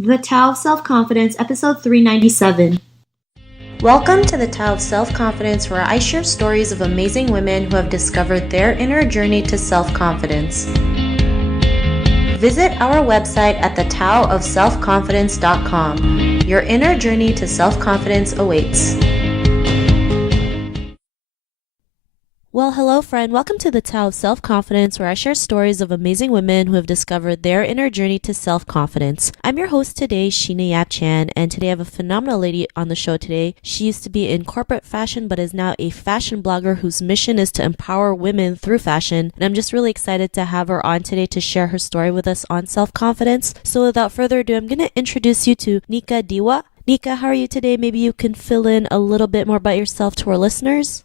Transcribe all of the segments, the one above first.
The Tao of Self-Confidence, episode 397. Welcome to the Tao of Self-Confidence, where I share stories of amazing women who have discovered their inner journey to self-confidence. Visit our website at thetaoofselfconfidence.com. Your inner journey to self-confidence awaits. Well, hello, friend. Welcome to the Tao of Self-Confidence, where I share stories of amazing women who have discovered their inner journey to self-confidence. I'm your host today, Sheena Yap Chan, and today I have a phenomenal lady on the show today. She used to be in corporate fashion, but is now a fashion blogger whose mission is to empower women through fashion. And I'm just really excited to have her on today to share her story with us on self-confidence. So without further ado, I'm going to introduce you to Nika Diwa. Nika, how are you today? Maybe you can fill in a little bit more about yourself to our listeners.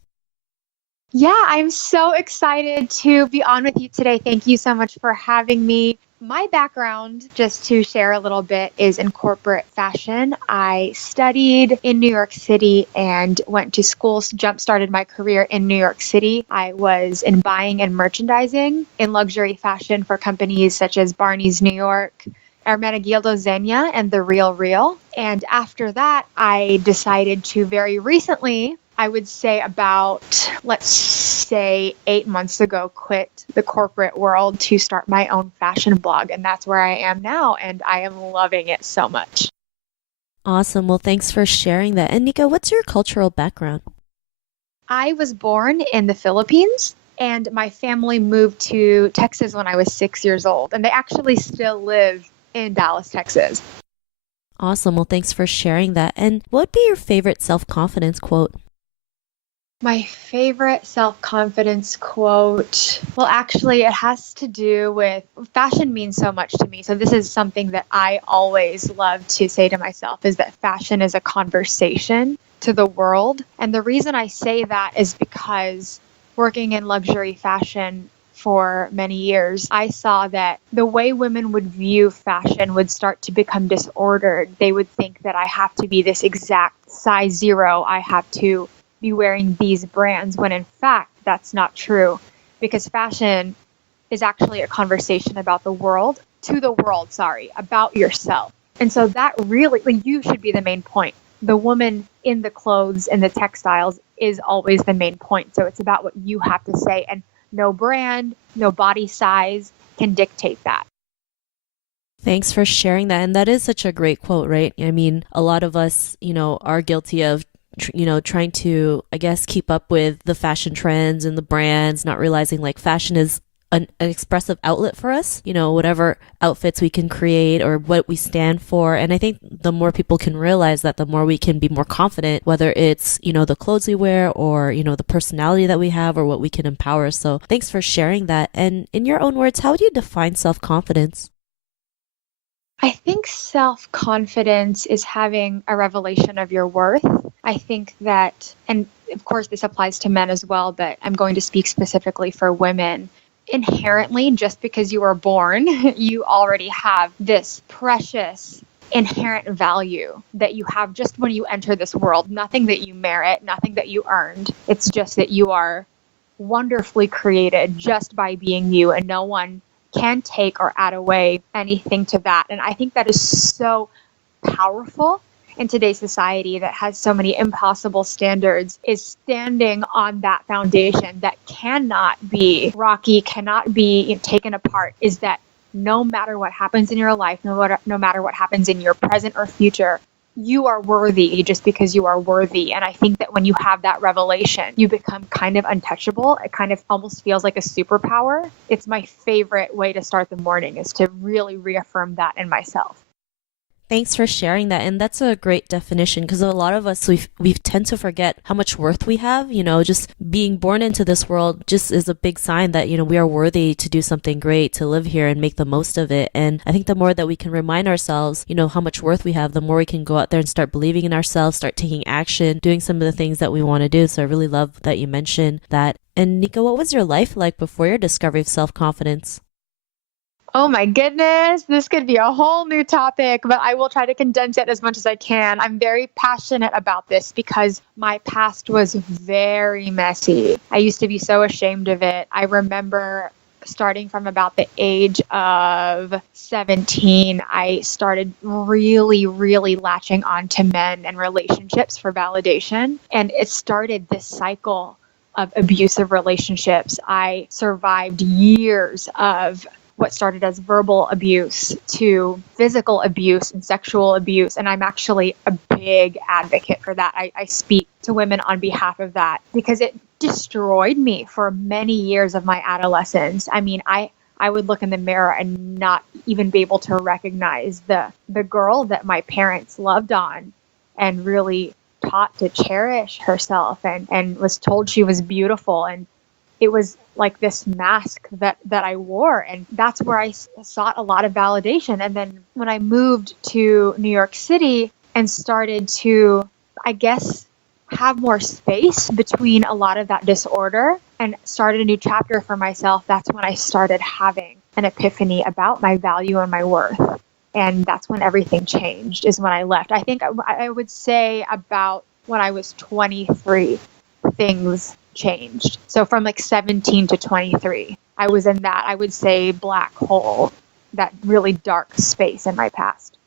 Yeah, I'm so excited to be on with you today. Thank you so much for having me. My background, just to share a little bit, is in corporate fashion. I studied in New York City and went to school, jump-started my career in New York City. I was in buying and merchandising in luxury fashion for companies such as Barney's New York, Hermenegildo Zegna, and The Real Real. And after that, I decided to very recently, I would say about, let's say 8 months ago, quit the corporate world to start my own fashion blog. And that's where I am now. And I am loving it so much. Awesome. Well, thanks for sharing that. And Nika, what's your cultural background? I was born in the Philippines. And my family moved to Texas when I was 6 years old. And they actually still live in Dallas, Texas. Awesome. Well, thanks for sharing that. And what would be your favorite self-confidence quote? My favorite self-confidence quote, well, actually, it has to do with fashion means so much to me. So this is something that I always love to say to myself, is that fashion is a conversation to the world. And the reason I say that is because working in luxury fashion for many years, I saw that the way women would view fashion would start to become disordered. They would think that I have to be this exact size 0. I have to be wearing these brands, when in fact that's not true, because fashion is actually a conversation about the world, about yourself. And so that really, like, you should be the main point. The woman in the clothes and the textiles is always the main point. So it's about what you have to say, and no brand, no body size can dictate that. Thanks for sharing that. And that is such a great quote, right? I mean, a lot of us, are guilty of trying to, I guess, keep up with the fashion trends and the brands, not realizing like fashion is an expressive outlet for us, whatever outfits we can create or what we stand for. And I think the more people can realize that, the more we can be more confident, whether it's, the clothes we wear or, the personality that we have or what we can empower. So thanks for sharing that. And in your own words, how would you define self-confidence? I think self-confidence is having a revelation of your worth. I think that, and of course this applies to men as well, but I'm going to speak specifically for women. Inherently, just because you are born, you already have this precious inherent value that you have just when you enter this world. Nothing that you merit, nothing that you earned. It's just that you are wonderfully created just by being you, and no one can take or add away anything to that. And I think that is so powerful in today's society that has so many impossible standards, is standing on that foundation that cannot be rocky, cannot be taken apart, is that no matter what happens in your life, no matter what happens in your present or future, you are worthy just because you are worthy. And I think that when you have that revelation, you become kind of untouchable. It kind of almost feels like a superpower. It's my favorite way to start the morning, is to really reaffirm that in myself. Thanks for sharing that. And that's a great definition, because a lot of us, we tend to forget how much worth we have. Just being born into this world just is a big sign that, we are worthy to do something great, to live here and make the most of it. And I think the more that we can remind ourselves, how much worth we have, the more we can go out there and start believing in ourselves, start taking action, doing some of the things that we want to do. So I really love that you mentioned that. And Nika, what was your life like before your discovery of self-confidence? Oh my goodness, this could be a whole new topic, but I will try to condense it as much as I can. I'm very passionate about this because my past was very messy. I used to be so ashamed of it. I remember starting from about the age of 17, I started really, really latching onto men and relationships for validation. And it started this cycle of abusive relationships. I survived years of what started as verbal abuse to physical abuse and sexual abuse. And I'm actually a big advocate for that. I speak to women on behalf of that because it destroyed me for many years of my adolescence. I mean, I would look in the mirror and not even be able to recognize the girl that my parents loved on and really taught to cherish herself and was told she was beautiful. And it was like this mask that I wore. And that's where I sought a lot of validation. And then when I moved to New York City and started to, I guess, have more space between a lot of that disorder and started a new chapter for myself, that's when I started having an epiphany about my value and my worth. And that's when everything changed, is when I left. I think I would say about when I was 23, things changed. So from like 17 to 23, I was in that, I would say, black hole, that really dark space in my past.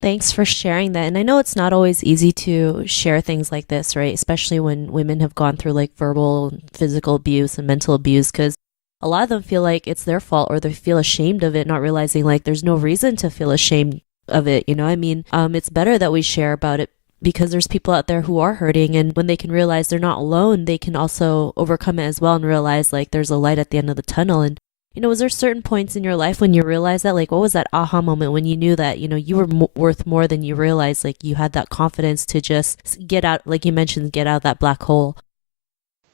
Thanks for sharing that. And I know it's not always easy to share things like this, right? Especially when women have gone through like verbal, and physical abuse and mental abuse, because a lot of them feel like it's their fault or they feel ashamed of it, not realizing like there's no reason to feel ashamed of it. You know, I mean, it's better that we share about it because there's people out there who are hurting, and when they can realize they're not alone, they can also overcome it as well and realize like there's a light at the end of the tunnel. And you know, was there certain points in your life when you realized that? Like, what was that aha moment when you knew that, you know, you were worth more than you realized? Like, you had that confidence to just get out, like you mentioned, get out of that black hole.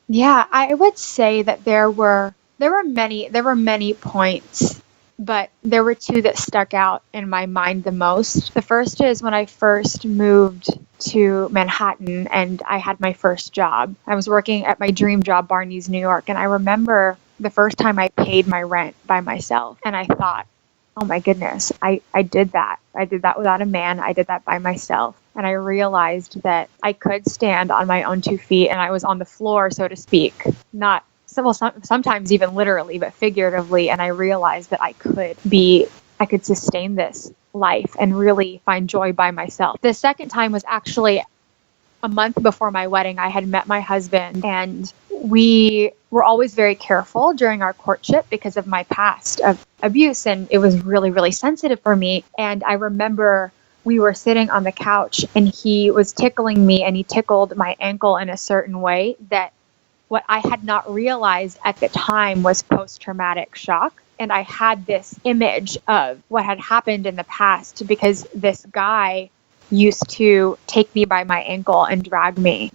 Yeah, I would say that there were many points, but there were two that stuck out in my mind the most. The first is when I first moved to Manhattan and I had my first job. I was working at my dream job, Barney's, New York, and I remember the first time I paid my rent by myself. And I thought, oh my goodness, I did that. I did that without a man. I did that by myself. And I realized that I could stand on my own 2 feet and I was on the floor, so to speak, not sometimes even literally, but figuratively. And I realized that I could sustain this life and really find joy by myself. The second time was actually a month before my wedding. I had met my husband and we were always very careful during our courtship because of my past of abuse. And it was really, really sensitive for me. And I remember we were sitting on the couch and he was tickling me and he tickled my ankle in a certain way that what I had not realized at the time was post-traumatic shock. And I had this image of what had happened in the past because this guy used to take me by my ankle and drag me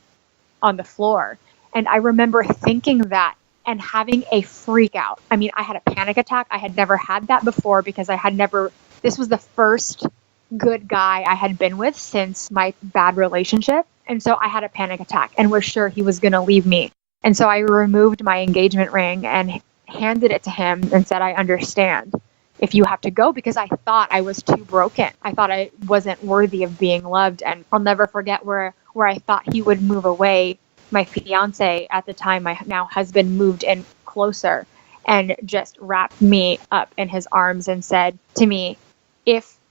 on the floor. And I remember thinking that and having a freak out. I mean, I had a panic attack. I had never had that before because this was the first good guy I had been with since my bad relationship. And so I had a panic attack and was sure he was going to leave me. And so I removed my engagement ring and handed it to him and said, I understand if you have to go, because I thought I was too broken. I thought I wasn't worthy of being loved. And I'll never forget where I thought he would move away. My fiance at the time, my now husband, moved in closer and just wrapped me up in his arms and said to me,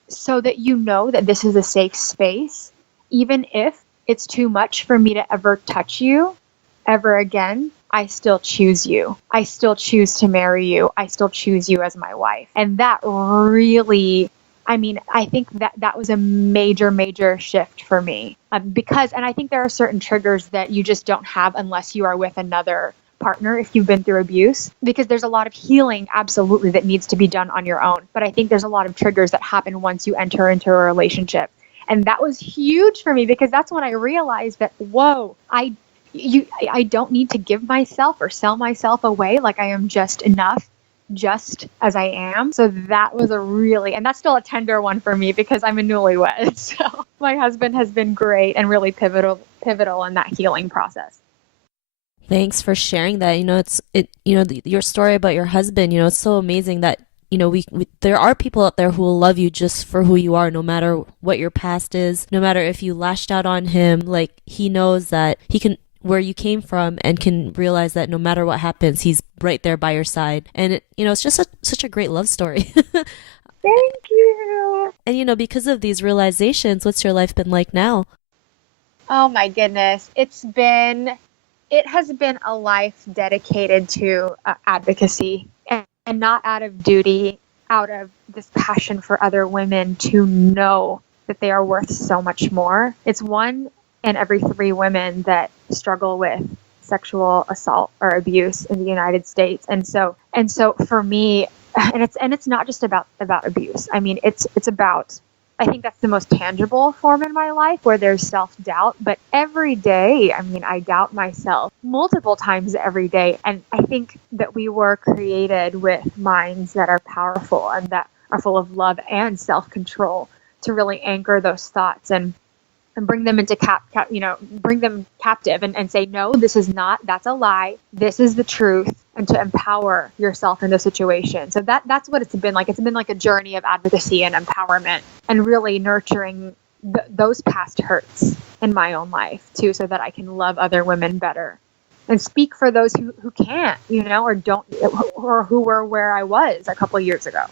so that you know that this is a safe space, even if it's too much for me to ever touch you ever again, I still choose you. I still choose to marry you. I still choose you as my wife. And that really, I mean, I think that was a major, major shift for me and I think there are certain triggers that you just don't have unless you are with another partner if you've been through abuse, because there's a lot of healing absolutely that needs to be done on your own. But I think there's a lot of triggers that happen once you enter into a relationship. And that was huge for me because that's when I realized that, whoa, I don't need to give myself or sell myself away. Like I am just enough, just as I am. So that was and that's still a tender one for me because I'm a newlywed. So my husband has been great and really pivotal in that healing process. Thanks for sharing that. You know, your story about your husband, you know, it's so amazing that, you know, there are people out there who will love you just for who you are, no matter what your past is, no matter if you lashed out on him. Like he knows that where you came from and can realize that no matter what happens, he's right there by your side. And it's just such a great love story. Thank you. And because of these realizations, what's your life been like now? Oh my goodness. It has been a life dedicated to advocacy, and not out of duty, out of this passion for other women to know that they are worth so much more. It's 1 in every 3 women that struggle with sexual assault or abuse in the United States. And so for me, and it's not just about abuse. I mean, it's about, I think that's the most tangible form in my life where there's self-doubt. But every day, I mean, I doubt myself multiple times every day. And I think that we were created with minds that are powerful and that are full of love and self-control to really anchor those thoughts and bring them into bring them captive and say, no, that's a lie. This is the truth, and to empower yourself in those situations. So that's what it's been like. It's been like a journey of advocacy and empowerment and really nurturing those past hurts in my own life too, so that I can love other women better and speak for those who can't, or don't, or who were where I was a couple of years ago.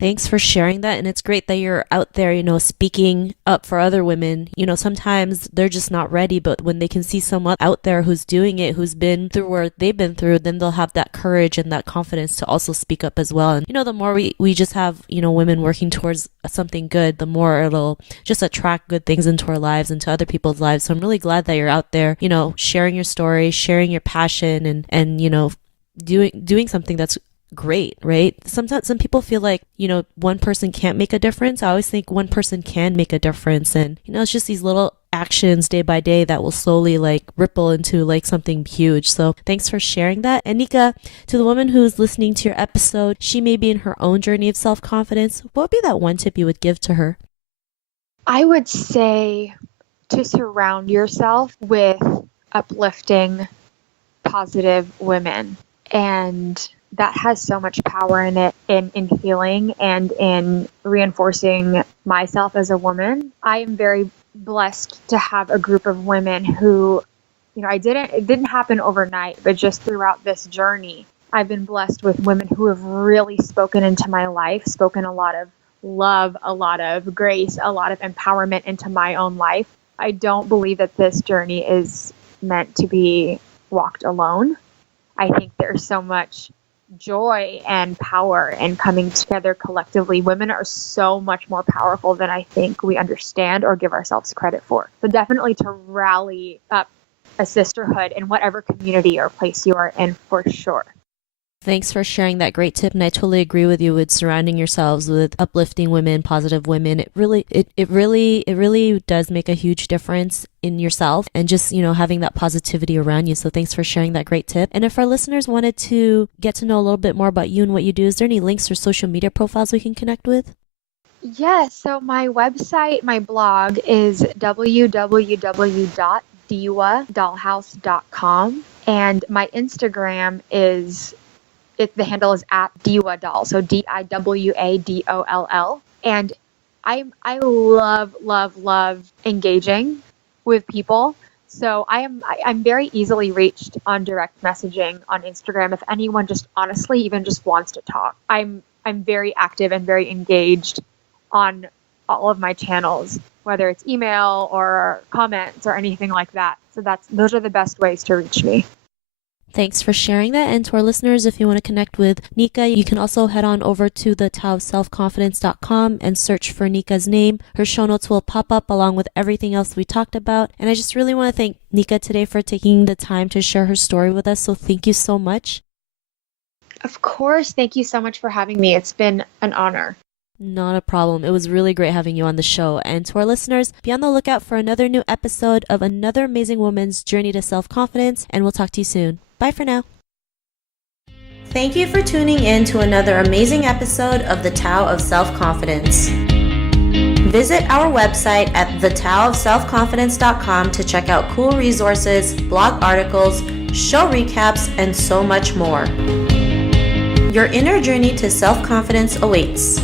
Thanks for sharing that. And it's great that you're out there, speaking up for other women. Sometimes they're just not ready, but when they can see someone out there who's doing it, who's been through what they've been through, then they'll have that courage and that confidence to also speak up as well. And, the more we just have, women working towards something good, the more it'll just attract good things into our lives, into other people's lives. So I'm really glad that you're out there, sharing your story, sharing your passion and doing something that's great, right? Sometimes some people feel like, one person can't make a difference. I always think one person can make a difference. And, it's just these little actions day by day that will slowly ripple into something huge. So thanks for sharing that. And Nika, to the woman who's listening to your episode, she may be in her own journey of self-confidence. What would be that one tip you would give to her? I would say to surround yourself with uplifting, positive women. And that has so much power in it, in healing and in reinforcing myself as a woman. I am very blessed to have a group of women who, it didn't happen overnight, but just throughout this journey, I've been blessed with women who have really spoken into my life, spoken a lot of love, a lot of grace, a lot of empowerment into my own life. I don't believe that this journey is meant to be walked alone. I think there's so much joy and power in coming together collectively. Women are so much more powerful than I think we understand or give ourselves credit for. So definitely to rally up a sisterhood in whatever community or place you are in, for sure. Thanks for sharing that great tip. And I totally agree with you with surrounding yourselves with uplifting women, positive women. It really does make a huge difference in yourself and just, having that positivity around you. So thanks for sharing that great tip. And if our listeners wanted to get to know a little bit more about you and what you do, is there any links or social media profiles we can connect with? Yes. So my website, my blog is www.diwadollhouse.com. And my Instagram is, the handle is @DiwaDoll, so DIWADOLL. And I love engaging with people. So I'm very easily reached on direct messaging on Instagram. If anyone just honestly even just wants to talk, I'm very active and very engaged on all of my channels, whether it's email or comments or anything like that. So those are the best ways to reach me. Thanks for sharing that. And to our listeners, if you want to connect with Nika, you can also head on over to the taoofselfconfidence.com and search for Nika's name. Her show notes will pop up along with everything else we talked about. And I just really want to thank Nika today for taking the time to share her story with us. So thank you so much. Of course. Thank you so much for having me. It's been an honor. Not a problem. It was really great having you on the show. And to our listeners, be on the lookout for another new episode of another amazing woman's journey to self-confidence. And we'll talk to you soon. Bye for now. Thank you for tuning in to another amazing episode of The Tao of Self-Confidence. Visit our website at thetaoofselfconfidence.com to check out cool resources, blog articles, show recaps, and so much more. Your inner journey to self-confidence awaits.